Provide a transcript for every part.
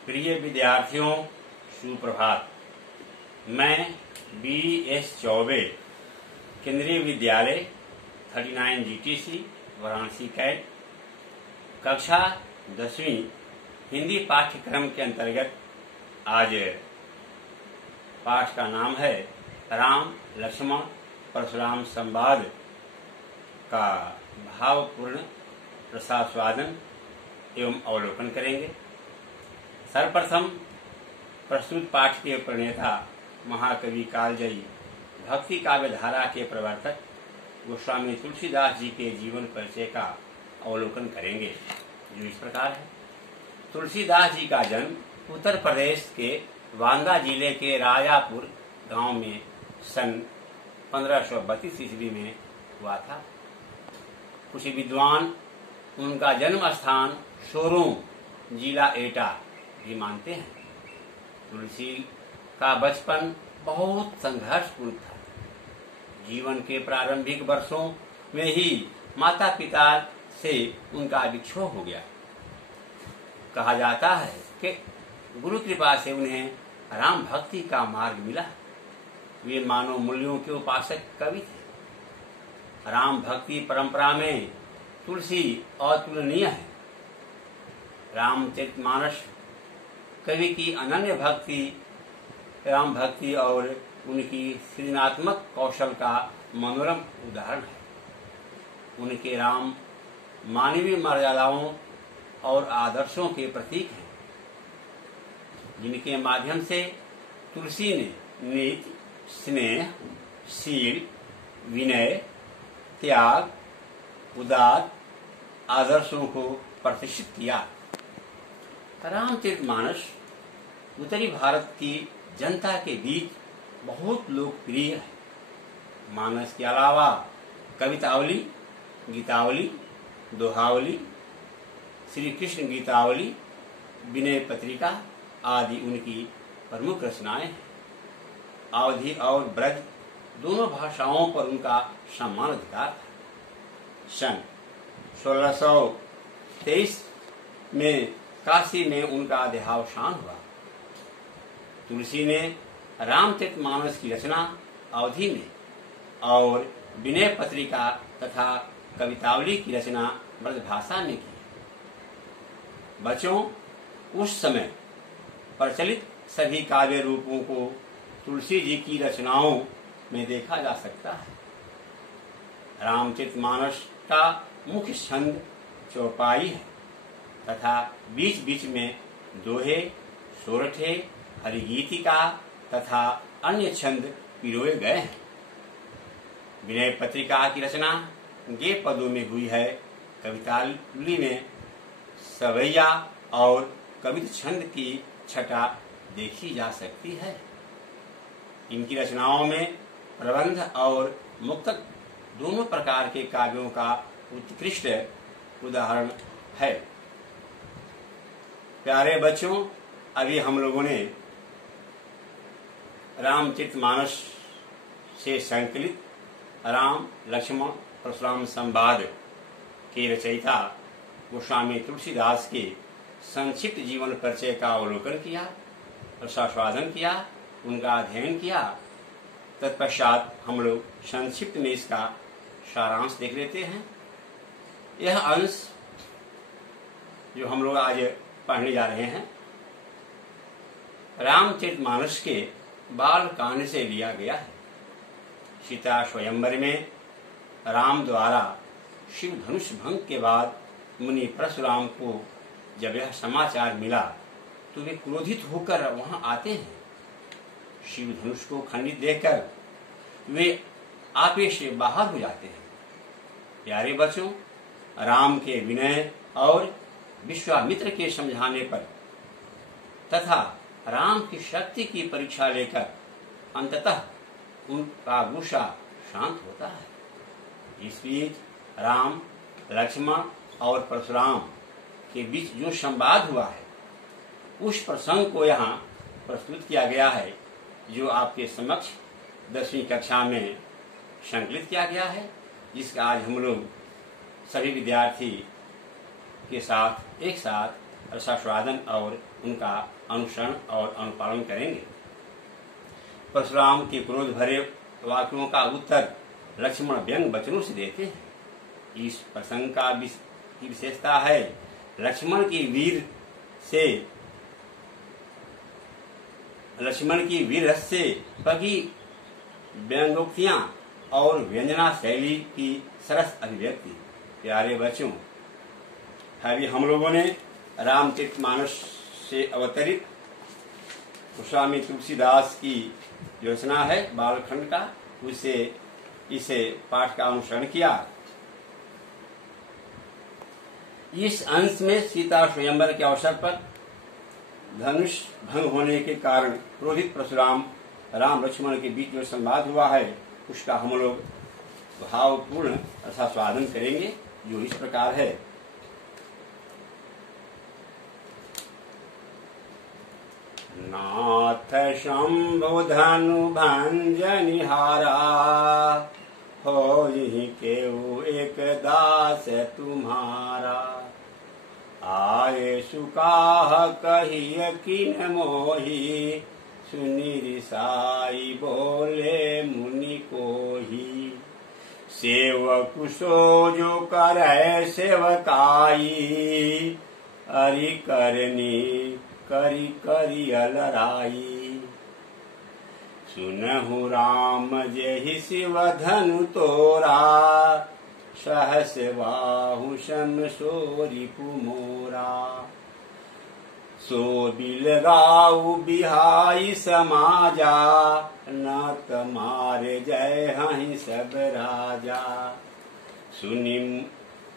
प्रिय विद्यार्थियों, सुप्रभात। मैं BS चौबे, केंद्रीय विद्यालय 39 GTC वाराणसी कैट, कक्षा 10वीं हिंदी पाठ्यक्रम के अंतर्गत आज पाठ का नाम है राम लक्ष्मण परशुराम संवाद का भावपूर्ण रसास्वादन एवं अवलोकन करेंगे। सर्वप्रथम प्रस्तुत पाठ के प्रणेता महाकवि कालजयी भक्ति काव्य धारा के प्रवर्तक गोस्वामी तुलसीदास जी के जीवन परिचय का अवलोकन करेंगे, जो इस प्रकार है। तुलसीदास जी का जन्म उत्तर प्रदेश के बांदा जिले के राजापुर गांव में सन 1532 ईस्वी में हुआ था। कुछ विद्वान उनका जन्म स्थान सोरों जिला एटा भी मानते हैं। तुलसी का बचपन बहुत संघर्षपूर्ण था। जीवन के प्रारंभिक वर्षों में ही माता पिता से उनका विक्षोभ हो गया। कहा जाता है कि गुरु कृपा से उन्हें राम भक्ति का मार्ग मिला। वे मानव मूल्यों के उपासक कवि थे। राम भक्ति परंपरा में तुलसी अतुलनीय है। रामचरितमानस कवि की अनन्य भक्ति, राम भक्ति और उनकी सृजनात्मक कौशल का मनोरम उदाहरण है। उनके राम मानवीय मर्यादाओं और आदर्शों के प्रतीक हैं, जिनके माध्यम से तुलसी ने नीति, स्नेह, शील, विनय, त्याग, उदात आदर्शों को प्रतिष्ठित किया। रामचरितमानस उत्तरी भारत की जनता के बीच बहुत लोकप्रिय है। मानस के अलावा कवितावली, गीतावली, दोहावली, श्री कृष्ण गीतावली, विनय पत्रिका आदि उनकी प्रमुख रचनाएं हैं। अवधी और ब्रज दोनों भाषाओं पर उनका समान अधिकार था। सन 1623 में काशी में उनका देहावसान हुआ। तुलसी ने रामचरितमानस की रचना अवधी में और विनय पत्रिका तथा कवितावली की रचना ब्रजभाषा में की। बच्चों, उस समय प्रचलित सभी काव्य रूपों को तुलसी जी की रचनाओं में देखा जा सकता है। रामचरितमानस का मुख्य छंद चौपाई है तथा बीच बीच में दोहे, सोरठे, हरिगीतिका तथा अन्य छंद पिरोए गए हैं। विनय पत्रिका की रचना गे पदों में हुई है। कवितावली में सवैया और कवित छंद की छटा देखी जा सकती है। इनकी रचनाओं में प्रबंध और मुक्तक दोनों प्रकार के काव्यों का उत्कृष्ट उदाहरण है। प्यारे बच्चों, अभी हम लोगों ने रामचरितमानस से संकलित राम लक्ष्मण परशुराम संवाद के रचयिता गोस्वामी तुलसीदास के संक्षिप्त जीवन परिचय का अवलोकन किया, रसास्वादन किया, उनका अध्ययन किया। तत्पश्चात हम लोग संक्षिप्त में इसका सारांश देख लेते हैं। यह अंश जो हम लोग आज पढ़ने जा रहे हैं, रामचरितमानस के बाल कांड से लिया गया है। सीता स्वयंवर में राम द्वारा शिव धनुष भंग के बाद मुनि परशुराम को जब यह समाचार मिला तो वे क्रोधित होकर वहां आते हैं। शिव धनुष को खंडित देखकर वे आपे से बाहर हो जाते हैं। प्यारे बच्चों, राम के विनय और विश्वामित्र के समझाने पर तथा राम की शक्ति की परीक्षा लेकर अंततः उनका गुस्सा शांत होता है। इस बीच राम, लक्ष्मण और परशुराम के बीच जो संवाद हुआ है, उस प्रसंग को यहाँ प्रस्तुत किया गया है, जो आपके समक्ष 10वीं कक्षा में संकलित किया गया है, जिसका आज हम लोग सभी विद्यार्थी के साथ एक साथ रसास्वादन और उनका अनुसरण और अनुपालन करेंगे। परशुराम के क्रोध भरे वाक्यों का उत्तर लक्ष्मण व्यंग वचनों से देते हैं। इस प्रसंग की विशेषता है लक्ष्मण की वीर रस से पगी व्यंगोक्तियां और व्यंजना शैली की सरस अभिव्यक्ति। प्यारे बच्चों, अभी हम लोगों ने रामचरितमानस से अवतरित स्वामी तुलसीदास की जो रचना है बालखंड का, इसे पाठ का अनुसरण किया। इस अंश में सीता स्वयंवर के अवसर पर धनुष भंग होने के कारण क्रोधित परशुराम राम लक्ष्मण के बीच जो संवाद हुआ है उसका हम लोग भावपूर्ण रसास्वादन करेंगे, जो इस प्रकार है। नाथ शंभु धनु भंजनिहारा, होहि केहू एक दास तुम्हारा। आये सुकाह कहिय किन मोही, सुनि रिसाई बोले मुनि कोही। सेवक सो जो करे सेवकाई, अरि करनी करी करी अलराई। सुनहु राम जेहि शिव धनु तोरा, सहस बाहु सम सोरी कुमोरा। सो बिलगाऊ बिहाई समाजा, न तमारे जय हहि सब राजा। सुनि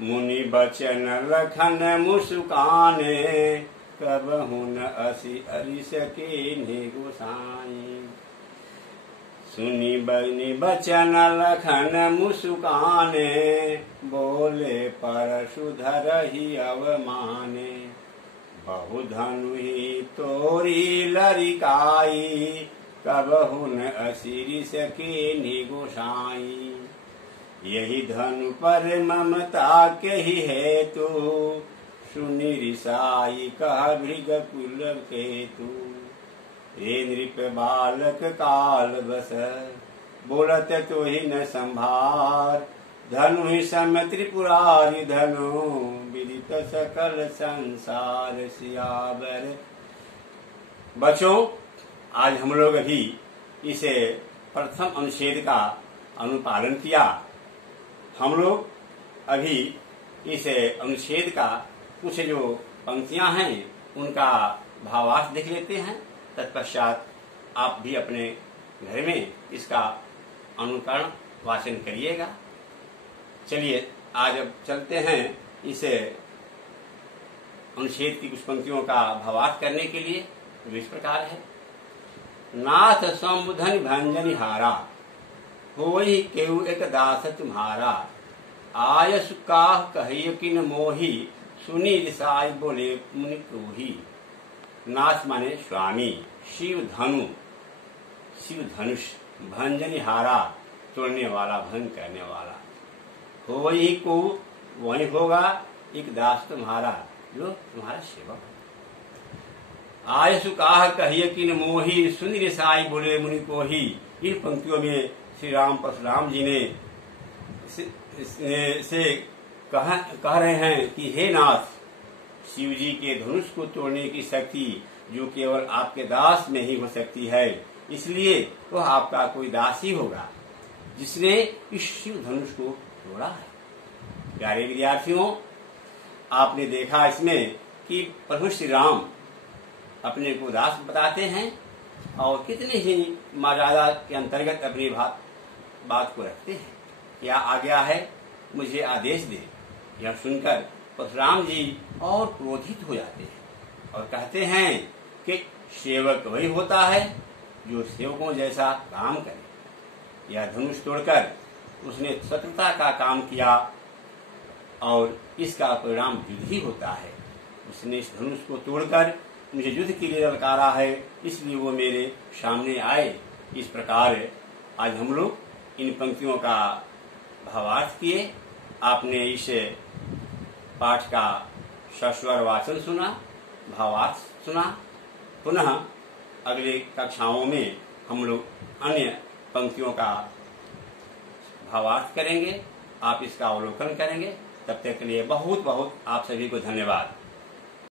मुनि बचन लखन मुस्काने, कबहु न अरि सके गोसाई। सुनि बनि बचन लखन मुस्काने, बोले परशुधर ही अवमाने। बहु धनु ही तोरी लरिकाई, कबहु न असिरि सके गोसाई। यही धनु पर ममता के ही हेतु, सुनि रिसाई कह भृग कुल केतु। हे नृप बालक काल बस, बोलत तो ही न संभार। धनु ही सम त्रिपुरारी धनु, विदित सकल संसार सियावर। बच्चों, आज हम लोग अभी इसे प्रथम अनुच्छेद का अनुपालन किया। हम लोग अभी इसे अनुच्छेद का कुछ जो पंक्तियां हैं उनका भावार्थ देख लेते हैं। तत्पश्चात आप भी अपने घर में इसका अनुकरण वाचन करिएगा। चलिए आज अब चलते हैं इसे अनुच्छेद की कुछ पंक्तियों का भावार्थ करने के लिए। जो इस प्रकार है। नाथ संबुधन भंजनिहारा, होई केहू एक दास तुम्हारा। आय सुकाह कहिय किन मोही, सुनि रिसाई बोले मुनि कोही। नाथ माने स्वामी, शिव धनु, शिव धनुष, भंजनिहारा तोड़ने वाला, भंग करने वाला। हो ही को वही होगा एक दास तुम्हारा, जो तुम्हारा सेवक। आय सुकाह कहिए किन मोही, सुनि रिसाई बोले मुनि कोही। इन पंक्तियों में श्री राम परशुराम जी ने कह रहे हैं कि हे नाथ, शिव जी के धनुष को तोड़ने की शक्ति जो केवल आपके दास में ही हो सकती है, इसलिए वह आपका कोई दास ही होगा जिसने इस शिव धनुष को तोड़ा है। प्यारे विद्यार्थियों, आपने देखा इसमें कि प्रभु श्री राम अपने को दास बताते हैं और कितने ही मर्यादा के अंतर्गत अपनी बात को रखते हैं। क्या आज्ञा है, मुझे आदेश दे। यह सुनकर परशुराम जी और क्रोधित हो जाते हैं और कहते हैं कि सेवक वही होता है जो सेवकों जैसा काम करे। यह धनुष तोड़कर उसने शत्रुता का काम किया और इसका परिणाम युद्ध ही होता है। उसने इस धनुष को तोड़कर मुझे युद्ध के लिए ललकारा है, इसलिए वो मेरे सामने आए। इस प्रकार आज हम लोग इन पंक्तियों का भावार्थ किए। आपने इस पाठ का सस्वर वाचन सुना, भावार्थ सुना। पुनः अगले कक्षाओं में हम लोग अन्य पंक्तियों का भावार्थ करेंगे, आप इसका अवलोकन करेंगे। तब तक के लिए बहुत बहुत आप सभी को धन्यवाद।